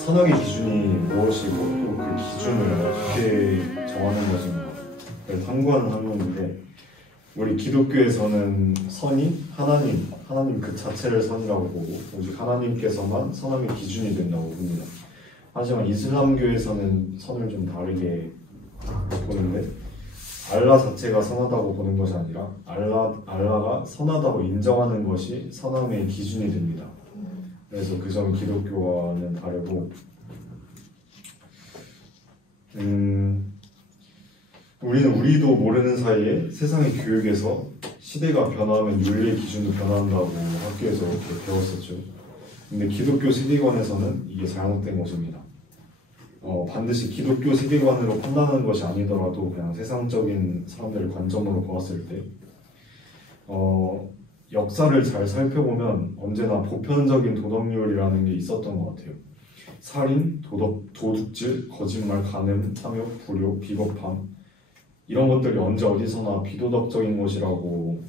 선악의 기준이 무엇이고 또 그 기준을 어떻게 정하는 것인가를 탐구하는 학문인데, 우리 기독교에서는 선이 하나님 그 자체를 선이라고 보고 오직 하나님께서만 선악의 기준이 된다고 봅니다. 하지만 이슬람교에서는 선을 좀 다르게 보는데, 알라 자체가 선하다고 보는 것이 아니라 알라가 선하다고 인정하는 것이 선함의 기준이 됩니다. 그래서 그 점은 기독교와는 다르고, 우리도 모르는 사이에 세상의 교육에서 시대가 변화하면 윤리의 기준도 변화한다고 학교에서 이렇게 배웠었죠. 근데 기독교 세계관에서는 이게 잘못된 것입니다. 반드시 기독교 세계관으로 판단하는 것이 아니더라도 그냥 세상적인 사람들의 관점으로 보았을 때 역사를 잘 살펴보면 언제나 보편적인 도덕률이라는 게 있었던 것 같아요. 살인, 도둑질, 거짓말, 간음, 탐욕, 불효, 비겁함, 이런 것들이 언제 어디서나 비도덕적인 것이라고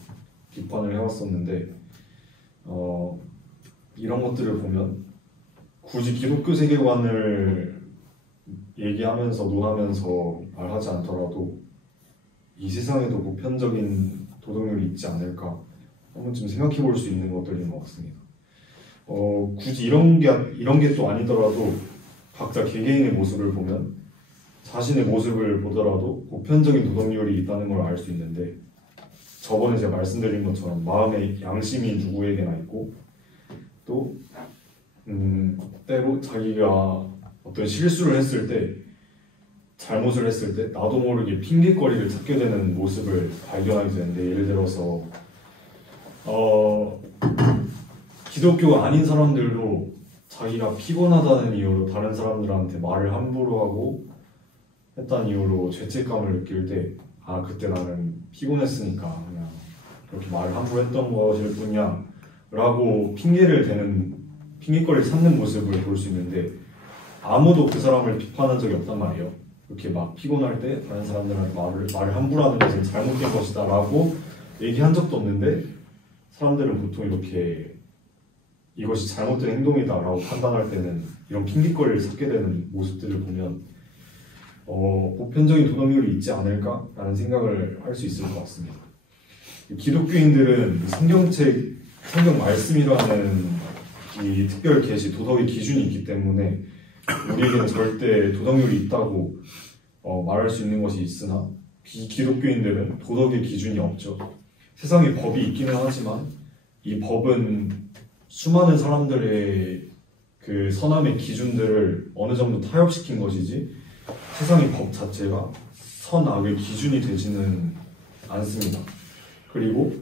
비판을 해왔었는데, 이런 것들을 보면 굳이 기독교 세계관을 얘기하면서 논하면서 말하지 않더라도 이 세상에도 보편적인 도덕률이 있지 않을까 한 번쯤 생각해 볼 수 있는 것들인 것 같습니다. 굳이 이런 게 또 아니더라도 각자 개개인의 모습을 보면 자신의 모습을 보더라도 보편적인 도덕률이 있다는 걸 알 수 있는데, 저번에 제가 말씀드린 것처럼 마음의 양심이 누구에게나 있고, 또 때로 자기가 어떤 실수를 했을 때, 잘못을 했을 때 나도 모르게 핑계거리를 찾게 되는 모습을 발견하게 되는데, 예를 들어서 기독교가 아닌 사람들도 자기가 피곤하다는 이유로 다른 사람들한테 말을 함부로 하고 했다는 이유로 죄책감을 느낄 때, 그때 나는 피곤했으니까 그냥 그렇게 말을 함부로 했던 것일 뿐이야 라고 핑계거리를 찾는 모습을 볼 수 있는데, 아무도 그 사람을 비판한 적이 없단 말이에요. 이렇게 막 피곤할 때 다른 사람들한테 말을 함부로 하는 것은 잘못된 것이다 라고 얘기한 적도 없는데, 사람들은 보통 이렇게 이것이 잘못된 행동이다 라고 판단할 때는 이런 핑계거리를 찾게 되는 모습들을 보면 보편적인 도덕률이 있지 않을까 라는 생각을 할 수 있을 것 같습니다. 기독교인들은 성경 말씀이라는 이 특별 계시, 도덕의 기준이 있기 때문에 우리에게는 절대 도덕률이 있다고 말할 수 있는 것이 있으나, 비기독교인들은 도덕의 기준이 없죠. 세상에 법이 있기는 하지만 이 법은 수많은 사람들의 그 선함의 기준들을 어느 정도 타협시킨 것이지, 세상의 법 자체가 선악의 기준이 되지는 않습니다. 그리고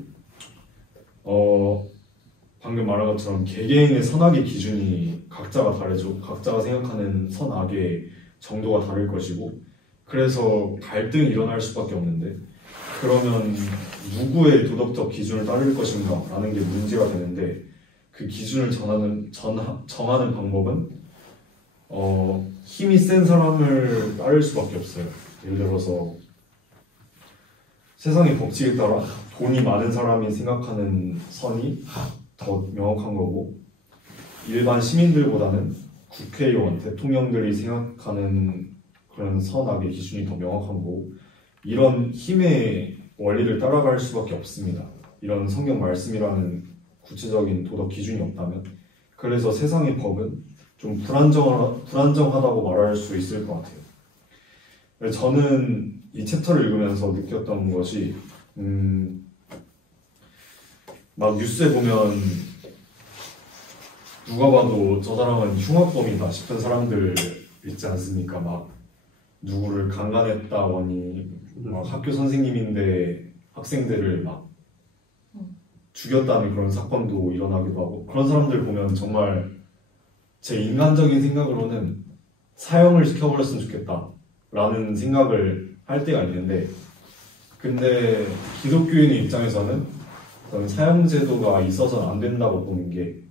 방금 말한 것처럼 개개인의 선악의 기준이 각자가 다르죠. 각자가 생각하는 선악의 정도가 다를 것이고, 그래서 갈등이 일어날 수밖에 없는데, 그러면 누구의 도덕적 기준을 따를 것인가 라는 게 문제가 되는데, 그 기준을 정하는 방법은 힘이 센 사람을 따를 수밖에 없어요. 예를 들어서 세상의 법칙에 따라 돈이 많은 사람이 생각하는 선이 더 명확한 거고, 일반 시민들보다는 국회의원, 대통령들이 생각하는 그런 선악의 기준이 더 명확한 거고, 이런 힘의 원리를 따라갈 수밖에 없습니다. 이런 성경 말씀이라는 구체적인 도덕 기준이 없다면. 그래서 세상의 법은 좀 불안정하다고 말할 수 있을 것 같아요. 저는 이 챕터를 읽으면서 느꼈던 것이, 막 뉴스에 보면 누가 봐도 저 사람은 흉악범이다 싶은 사람들 있지 않습니까? 막 누구를 강간했다거니, 막 학교 선생님인데 학생들을 막 죽였다는 그런 사건도 일어나기도 하고, 그런 사람들 보면 정말 제 인간적인 생각으로는 사형을 시켜버렸으면 좋겠다 라는 생각을 할 때가 있는데, 근데 기독교인의 입장에서는 그런 사형제도가 있어서는 안 된다고 보는 게,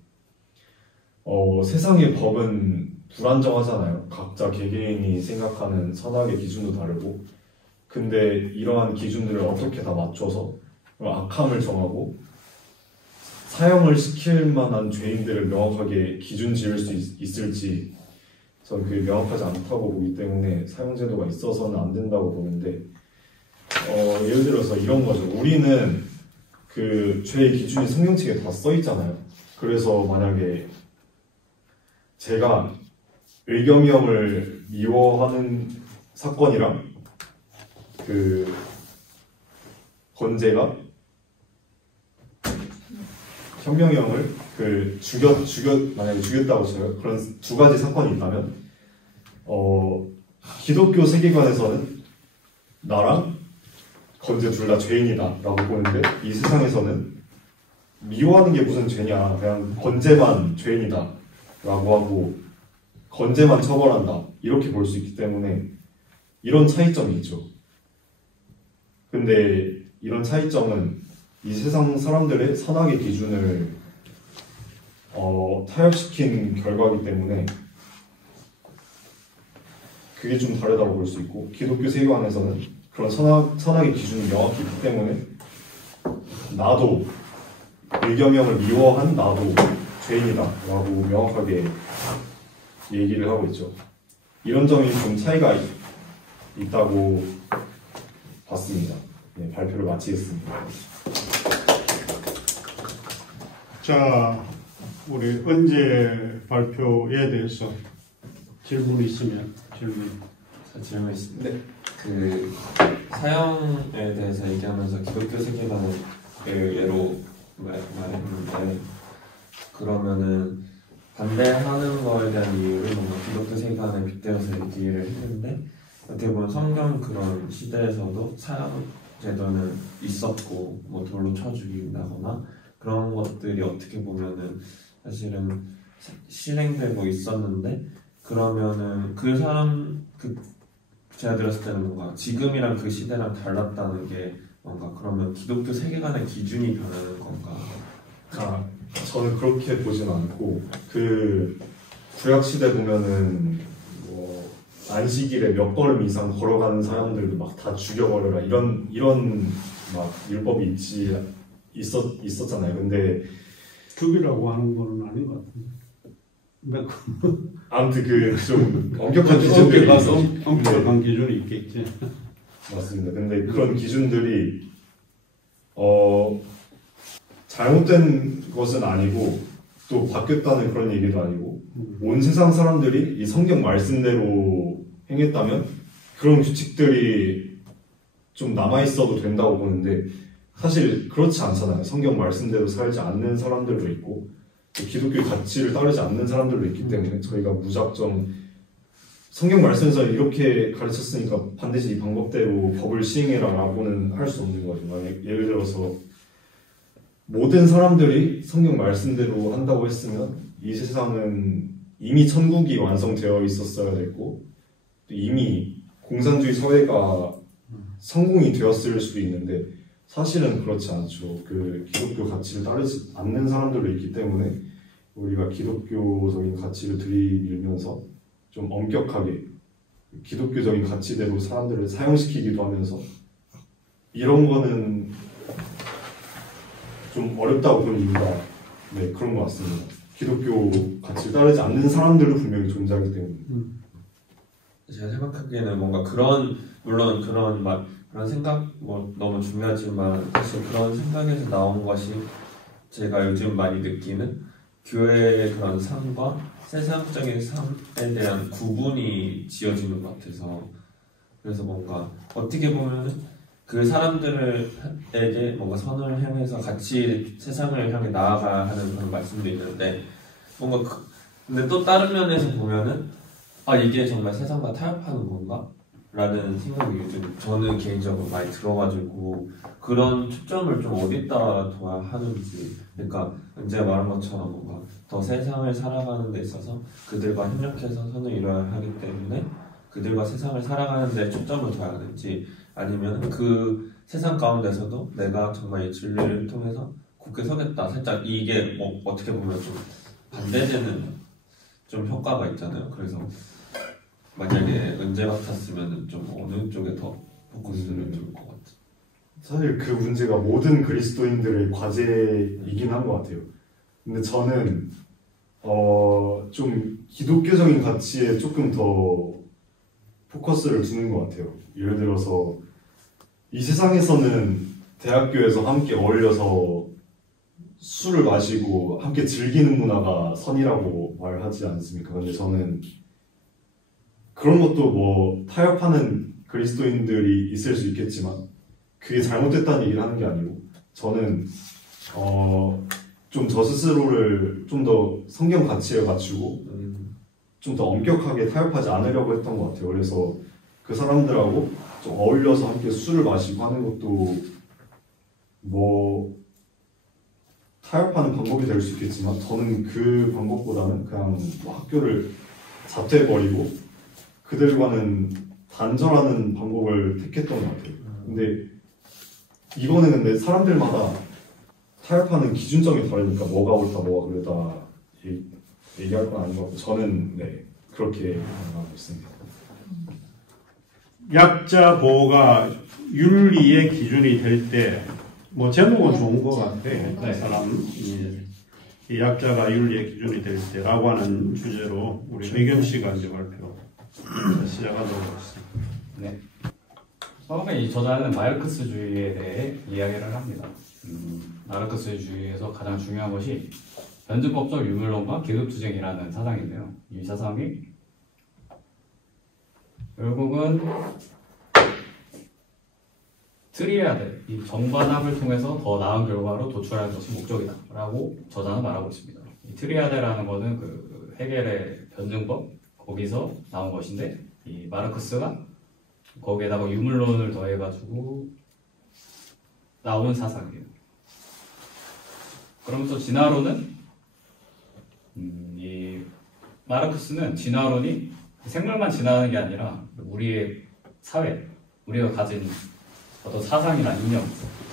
세상의 법은 불안정하잖아요. 각자 개개인이 생각하는 선악의 기준도 다르고, 근데 이러한 기준들을 어떻게 다 맞춰서 악함을 정하고 사형을 시킬 만한 죄인들을 명확하게 기준 지을 수 있을지, 저는 그게 명확하지 않다고 보기 때문에 사용제도가 있어서는 안 된다고 보는데 예를 들어서 이런 거죠. 우리는 그 죄의 기준이 성경책에 다 써 있잖아요. 그래서 만약에 제가 의겸형을 미워하는 사건이랑 그 건재가 현명형을 만약에 죽였다고 쳐요. 그런 두 가지 사건이 있다면 기독교 세계관에서는 나랑 건재 둘 다 죄인이다 라고 보는데 이 세상에서는 미워하는 게 무슨 죄냐, 그냥 건재만 죄인이다 라고 하고 건재만 처벌한다 이렇게 볼 수 있기 때문에 이런 차이점이 있죠. 근데 이런 차이점은 이 세상 사람들의 선악의 기준을 타협시킨 결과이기 때문에 그게 좀 다르다고 볼 수 있고, 기독교 세계관에서는 그런 선악의 기준이 명확히 있기 때문에 나도 의겸형을 미워한 나도 죄인이다 라고 명확하게 얘기를 하고 있죠. 이런 점이 좀 차이가 있다고 봤습니다. 네, 발표를 마치겠습니다. 자, 우리 언제 발표에 대해서 질문이 있으면 질문 있습니다. 네. 그 사형에 대해서 얘기하면서 기독교 세계관을 예로 말했는데, 그러면은 반대하는 거에 대한 이유를 뭔가 기독교 세계관에 빗대어서 얘기를 했는데, 어떻게 보면 성경 그런 시대에서도 사형 제도는 있었고 뭐 돌로 쳐 죽인다거나 그런 것들이 어떻게 보면은 사실은 실행되고 있었는데, 그러면은 제가 들었을 때는 뭔가 지금이랑 그 시대랑 달랐다는 게 뭔가 그러면 기독교 세계관의 기준이 변하는 건가? 저는 그렇게 보진 않고, 그 구약 시대 보면은 뭐 안식일에 몇 걸음 이상 걸어가는 사람들도 막 다 죽여버려라 이런 막 율법이 있었잖아요. 근데 죽이라고 하는 거는 아닌 것 같은데. 아무튼 그 좀 엄격한 기준들이 있죠. 엄격한 기준이 있겠지. 맞습니다. 근데 그런 기준들이 잘못된 것은 아니고 또 바뀌었다는 그런 얘기도 아니고, 온 세상 사람들이 이 성경 말씀대로 행했다면 그런 규칙들이 좀 남아있어도 된다고 보는데, 사실 그렇지 않잖아요. 성경 말씀대로 살지 않는 사람들도 있고 기독교 가치를 따르지 않는 사람들도 있기 때문에 저희가 무작정 성경 말씀에서 이렇게 가르쳤으니까 반드시 이 방법대로 법을 시행해라 라고는 할 수 없는 거죠. 예를 들어서 모든 사람들이 성경 말씀대로 한다고 했으면 이 세상은 이미 천국이 완성되어 있었어야 됐고 이미 공산주의 사회가 성공이 되었을 수도 있는데, 사실은 그렇지 않죠. 그 기독교 가치를 따르지 않는 사람들도 있기 때문에 우리가 기독교적인 가치를 들이밀면서 좀 엄격하게 기독교적인 가치대로 사람들을 사용시키기도 하면서, 이런 거는 좀 어렵다고 보는 이유가 그런 것 같습니다. 기독교 가치를 따르지 않는 사람들도 분명히 존재하기 때문에. 제가 생각하기에는 뭔가 물론 그런 생각 뭐 너무 중요하지만, 사실 그런 생각에서 나온 것이 제가 요즘 많이 느끼는 교회의 그런 삶과 세상적인 삶에 대한 구분이 지어지는 것 같아서, 그래서 뭔가 어떻게 보면은 그 사람들에게 뭔가 선을 향해서 같이 세상을 향해 나아가야 하는 그런 말씀도 있는데, 뭔가 근데 또 다른 면에서 보면은 이게 정말 세상과 타협하는 건가? 라는 생각이 요즘 저는 개인적으로 많이 들어가지고, 그런 초점을 좀 어디다 둬야 하는지, 그러니까 이제 말한 것처럼 뭔가 더 세상을 살아가는 데 있어서 그들과 협력해서 선을 이뤄야 하기 때문에 그들과 세상을 살아가는 데 초점을 둬야 하는지, 아니면 그 세상 가운데서도 내가 정말 이 진리를 통해서 굳게 서겠다, 살짝 이게 어떻게 보면 좀 반대되는 좀 효과가 있잖아요. 그래서 만약에 은재 같았으면 좀 어느 쪽에 더 포커스를 둘 것 같아요. 사실 그 문제가 모든 그리스도인들의 과제이긴 한 것 같아요. 근데 저는 좀 기독교적인 가치에 조금 더 포커스를 두는 것 같아요. 예를 들어서 이 세상에서는 대학교에서 함께 어울려서 술을 마시고 함께 즐기는 문화가 선이라고 말하지 않습니까? 근데 저는 그런 것도 뭐 타협하는 그리스도인들이 있을 수 있겠지만 그게 잘못됐다는 얘기를 하는 게 아니고 저는 좀 저 스스로를 좀 더 성경 가치에 맞추고 좀 더 엄격하게 타협하지 않으려고 했던 것 같아요. 그래서 그 사람들하고 좀 어울려서 함께 술을 마시고 하는 것도 뭐 타협하는 방법이 될 수 있겠지만 저는 그 방법보다는 그냥 뭐 학교를 자퇴해버리고 그들과는 단절하는 방법을 택했던 것 같아요. 근데 이거는 근데 사람들마다 타협하는 기준점이 다르니까 뭐가 옳다 뭐가 그르다 얘기할 건 아닌 것 같고 저는 네 그렇게 생각하고 있습니다. 약자 보호가 윤리의 기준이 될 때 뭐 제목은 좋은 것 같아. 그 사람 이 약자가 윤리의 기준이 될 때라고 하는 주제로 우리 배경 씨가 이제 발표 시작하도록 하겠습니다. 네. 처음에 이 저자는 마르크스주의에 대해 이야기를 합니다. 마르크스주의에서 가장 중요한 것이 변증법적 유물론과 계급투쟁이라는 사상인데요. 이 사상이 결국은 트리아드, 이 정반합을 통해서 더 나은 결과로 도출할 것이 목적이다 라고 저자는 말하고 있습니다. 이 트리아드라는 것은 그 헤겔의 변증법 거기서 나온 것인데 이 마르크스가 거기에다가 유물론을 더해가지고 나온 사상이에요. 그러면서 진화론은 이 마르크스는 진화론이 생물만 진화하는 게 아니라 우리의 사회, 우리가 가진 어떤 사상이나 이념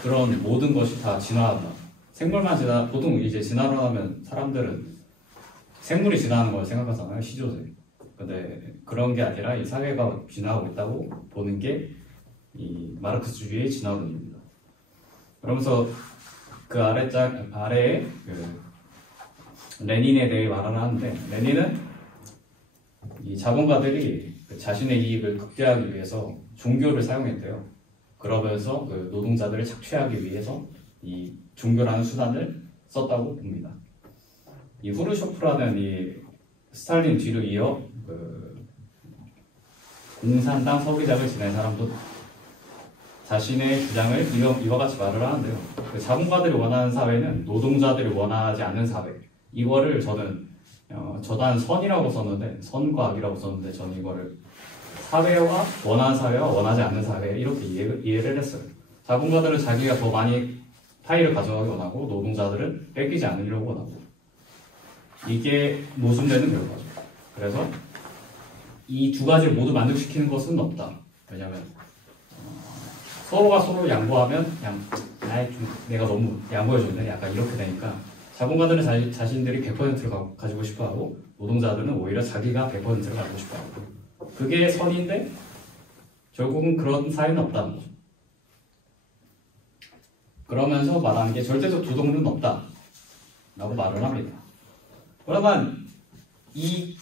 그런 모든 것이 다 진화한다. 생물만 진화, 보통 이제 진화론 하면 사람들은 생물이 진화하는 걸 생각하잖아요. 시조새. 근데 그런 게 아니라 이 사회가 진화하고 있다고 보는 게 이 마르크스주의의 진화론입니다. 그러면서 그 아래에 그 레닌에 대해 말을 하는데 레닌은 이 자본가들이 자신의 이익을 극대화하기 위해서 종교를 사용했대요. 그러면서 그 노동자들을 착취하기 위해서 이 종교라는 수단을 썼다고 봅니다. 이 후르쇼프라는 이 스탈린 뒤로 이어 그 공산당 서기장을 지낸 사람도 자신의 주장을 이와 같이 말을 하는데요. 그 자본가들이 원하는 사회는 노동자들이 원하지 않는 사회. 이거를 저는 저단 선이라고 썼는데 선과 악이라고 썼는데 저는 이거를 사회와 원하는 사회와 원하지 않는 사회 이렇게 이해를 했어요. 자본가들은 자기가 더 많이 파이를 가져가기 원하고 노동자들은 뺏기지 않으려고 원하고 이게 모순되는 결과죠. 그래서 이 두 가지를 모두 만족시키는 것은 없다. 왜냐하면 서로가 서로 양보하면 그냥 좀 내가 너무 양보해줬네 약간 이렇게 되니까 자본가들은 자신들이 100%를 가지고 싶어하고 노동자들은 오히려 자기가 100%를 가지고 싶어하고 그게 선인데 결국은 그런 사회는 없다는 거죠. 그러면서 말하는 게 절대적 조동은 없다 라고 말을 합니다. 그러면 이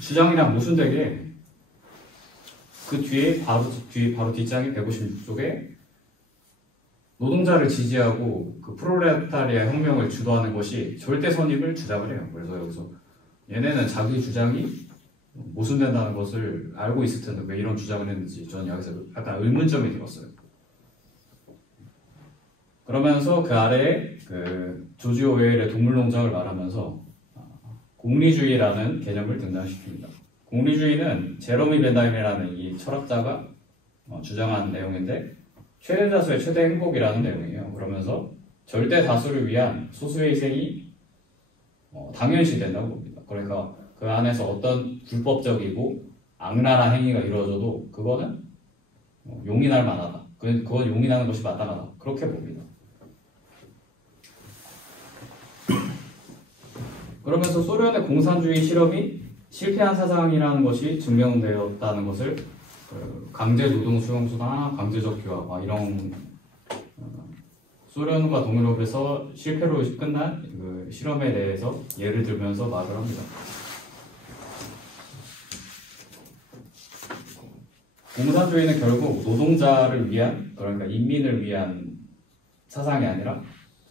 주장이랑 모순되게 그 뒤에 바로 뒷장이 156쪽에 노동자를 지지하고 그 프롤레타리아 혁명을 주도하는 것이 절대 선임을 주장을 해요. 그래서 여기서 얘네는 자기 주장이 모순된다는 것을 알고 있을 텐데 왜 이런 주장을 했는지 저는 여기서 약간 의문점이 들었어요. 그러면서 그 아래에 그 조지 오웰의 동물농장을 말하면서 공리주의라는 개념을 등장시킵니다. 공리주의는 제러미 벤담이라는 이 철학자가 주장한 내용인데 최대 다수의 최대 행복이라는 내용이에요. 그러면서 절대 다수를 위한 소수의 희생이 당연시 된다고 봅니다. 그러니까 그 안에서 어떤 불법적이고 악랄한 행위가 이루어져도 그거는 용인할 만하다. 그건 용인하는 것이 마땅하다. 그렇게 봅니다. 그러면서 소련의 공산주의 실험이 실패한 사상이라는 것이 증명되었다는 것을 강제 노동 수용소나 강제적 휴학 이런 소련과 동유럽에서 실패로 끝난 그 실험에 대해서 예를 들면서 말을 합니다. 공산주의는 결국 노동자를 위한, 그러니까 인민을 위한 사상이 아니라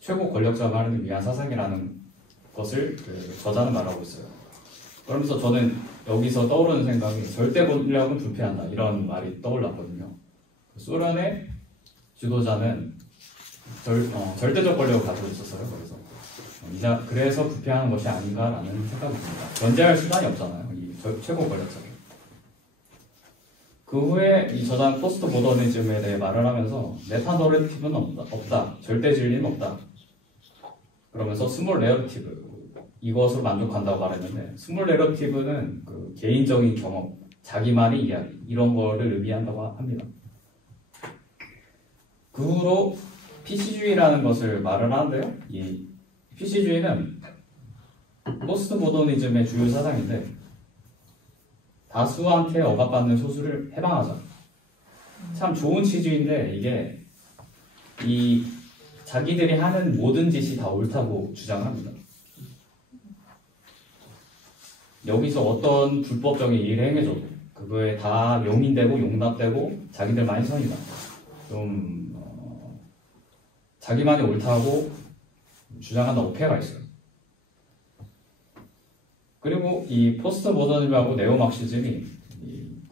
최고 권력자만을 위한 사상이라는 것을 그 저자는 말하고 있어요. 그러면서 저는 여기서 떠오르는 생각이 절대 권력은 불패한다 이런 말이 떠올랐거든요. 소련의 지도자는 절대적 권력을 가지고 있었어요. 그래서 부패하는 것이 아닌가라는 생각이 듭니다. 견제할 수단이 없잖아요. 이 최고 권력자가. 그 후에 이 저자는 포스트 모더니즘에 대해 말을 하면서 메타 너레티브는 없다. 절대 진리는 없다. 그러면서 스몰 내러티브 이것으로 만족한다고 말했는데, 스몰 내러티브는 그 개인적인 경험, 자기만의 이야기 이런 거를 의미한다고 합니다. 그 후로 PC주의라는 것을 말을 하는데요. 이 PC주의는 포스트 모더니즘의 주요 사상인데, 다수한테 억압받는 소수를 해방하자. 참 좋은 취지인데, 이게 이 자기들이 하는 모든 짓이 다 옳다고 주장합니다. 여기서 어떤 불법적인 일을 행해줘도 그거에 다 용인되고 용납되고 자기들만이 선이다. 좀 자기만이 옳다고 주장하는 어폐가 있어요. 그리고 이 포스트 모더니즘하고 네오막시즘이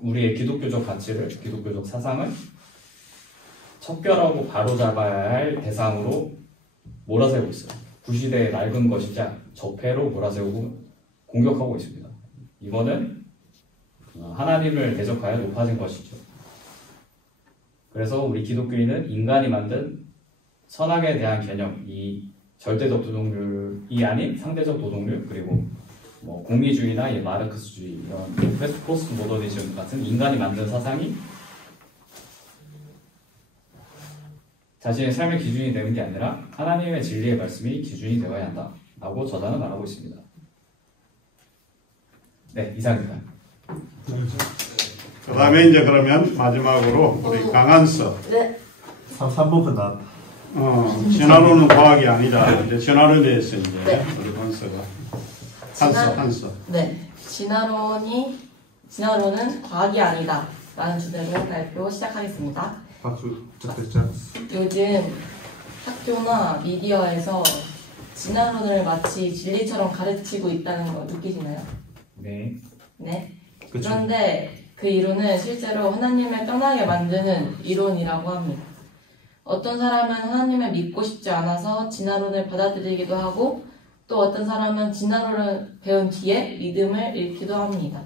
우리의 기독교적 가치를, 기독교적 사상을 척결하고 바로잡아야 할 대상으로 몰아세우고 있어요. 구시대의 낡은 것이자 적폐로 몰아세우고 공격하고 있습니다. 이거는 하나님을 대적하여 높아진 것이죠. 그래서 우리 기독교인은 인간이 만든 선악에 대한 개념, 이 절대적 노동률이 아닌 상대적 노동률, 그리고 뭐 공리주의나 이 마르크스주의 이런 포스트 모더니즘 같은 인간이 만든 사상이 자신의 삶의 기준이 되는 게 아니라 하나님의 진리의 말씀이 기준이 되어야 한다 라고 저자는 말하고 있습니다. 네, 이상입니다. 그 다음에 이제 그러면 마지막으로 우리 강한서. 네. 3부분 나왔다. 진화론은 과학이 아니다. 이제 진화론에 대해서 이제 네. 우리 한서가 한서. 네. 진화론은 과학이 아니다 라는 주제로 발표 시작하겠습니다. 박수 부탁드리죠. 요즘 학교나 미디어에서 진화론을 마치 진리처럼 가르치고 있다는 거 느끼시나요? 네. 네. 그쵸. 그런데 그 이론은 실제로 하나님을 떠나게 만드는 이론이라고 합니다. 어떤 사람은 하나님을 믿고 싶지 않아서 진화론을 받아들이기도 하고, 또 어떤 사람은 진화론을 배운 뒤에 믿음을 잃기도 합니다.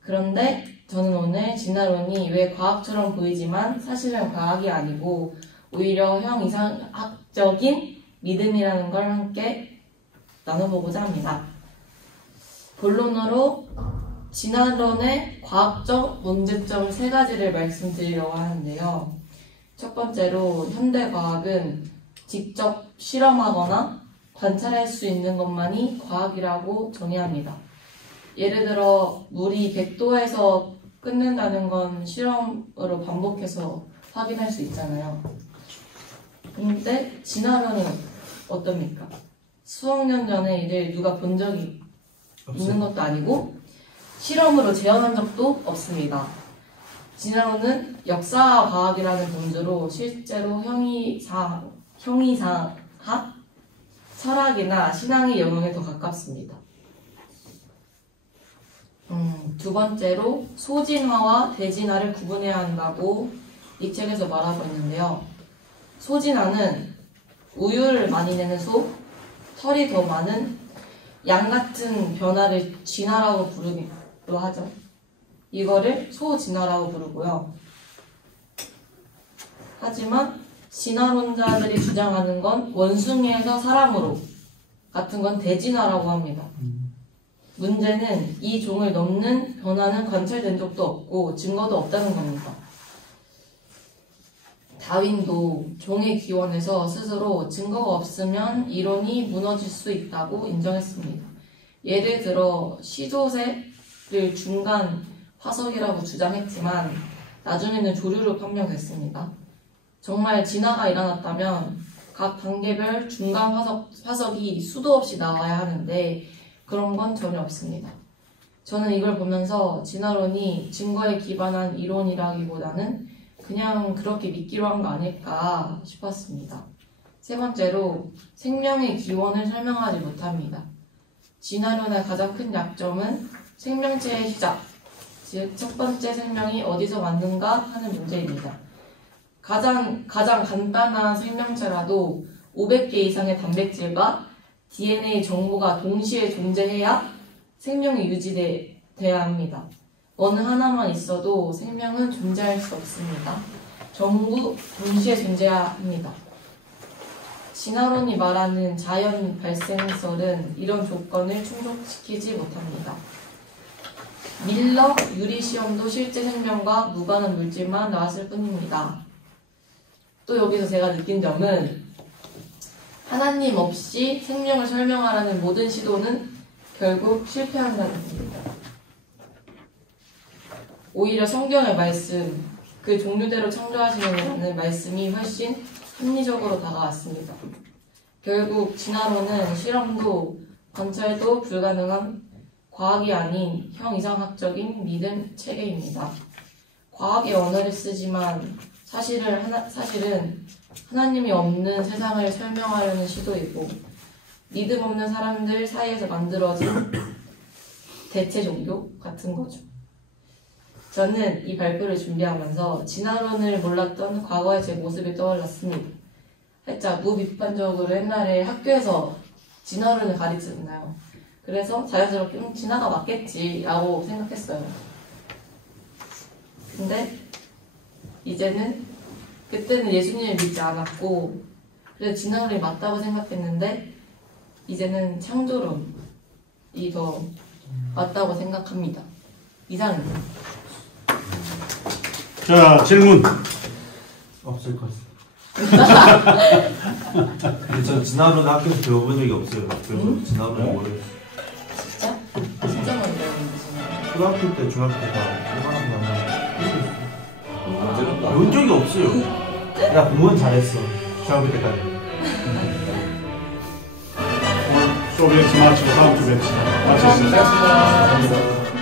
그런데 저는 오늘 진화론이 왜 과학처럼 보이지만 사실은 과학이 아니고 오히려 형이상학적인 믿음이라는 걸 함께 나눠보고자 합니다. 본론으로 진화론의 과학적 문제점 3가지를 말씀드리려고 하는데요. 첫 번째로 현대 과학은 직접 실험하거나 관찰할 수 있는 것만이 과학이라고 정의합니다. 예를 들어 물이 100도에서 끓는다는 건 실험으로 반복해서 확인할 수 있잖아요. 근데 진화론은 어떻습니까? 수억 년 전에 이를 누가 본 적이 있는 것도 아니고 실험으로 재현한 적도 없습니다. 진화론은 역사와 과학이라는 본주로 실제로 형이상학, 철학이나 신앙의 영역에 더 가깝습니다. 두 번째로 소진화와 대진화를 구분해야 한다고 이 책에서 말하고 있는데요. 소진화는 우유를 많이 내는 소, 털이 더 많은 양 같은 변화를 진화라고 부르기도 하죠. 이거를 소진화라고 부르고요. 하지만 진화론자들이 주장하는 건 원숭이에서 사람으로 같은 건 대진화라고 합니다. 문제는 이 종을 넘는 변화는 관찰된 적도 없고 증거도 없다는 겁니다. 다윈도 종의 기원에서 스스로 증거가 없으면 이론이 무너질 수 있다고 인정했습니다. 예를 들어 시조새를 중간 화석이라고 주장했지만 나중에는 조류로 판명됐습니다. 정말 진화가 일어났다면 각 단계별 중간 화석이 수도 없이 나와야 하는데 그런 건 전혀 없습니다. 저는 이걸 보면서 진화론이 증거에 기반한 이론이라기보다는 그냥 그렇게 믿기로 한 거 아닐까 싶었습니다. 세 번째로 생명의 기원을 설명하지 못합니다. 진화론의 가장 큰 약점은 생명체의 시작, 즉 첫 번째 생명이 어디서 왔는가 하는 문제입니다. 가장 간단한 생명체라도 500개 이상의 단백질과 DNA 정보가 동시에 존재해야 생명이 유지돼야 합니다. 어느 하나만 있어도 생명은 존재할 수 없습니다. 전부 동시에 존재해야 합니다. 진화론이 말하는 자연 발생설은 이런 조건을 충족시키지 못합니다. 밀러 유리 시험도 실제 생명과 무관한 물질만 나왔을 뿐입니다. 또 여기서 제가 느낀 점은 하나님 없이 생명을 설명하라는 모든 시도는 결국 실패한다는 겁니다. 오히려 성경의 말씀, 그 종류대로 창조하시는 말씀이 훨씬 합리적으로 다가왔습니다. 결국 진화론은 실험도 관찰도 불가능한 과학이 아닌 형이상학적인 믿음 체계입니다. 과학의 언어를 쓰지만 사실은 하나님이 없는 세상을 설명하려는 시도이고 믿음 없는 사람들 사이에서 만들어진 대체 종교 같은 거죠. 저는 이 발표를 준비하면서 진화론을 몰랐던 과거의 제 모습이 떠올랐습니다. 살짝 무비판적으로 옛날에 학교에서 진화론을 가르치잖아요. 그래서 자연스럽게 진화가 맞겠지라고 생각했어요. 근데 이제는 그때는 예수님을 믿지 않았고 그래서 진화론이 맞다고 생각했는데 이제는 창조론이 더 맞다고 생각합니다. 이상입니다. 자, 질문. 없을 것 같아요. 근데 전 진화론 학교에서 배워본 적이 없어요. 그래서 진화론을 모르겠어요. 진짜? 진짜 많이 배우는데 진화론. 초등학교 때, 중학교 때 다 얼마나 언제는 배운 적이 없어요. 나 공부는 잘했어. 중학교 때까지. 오늘 쇼 뵙지 마치고 다음 주 뵙시다. 마쳤습니다. 고맙습니다.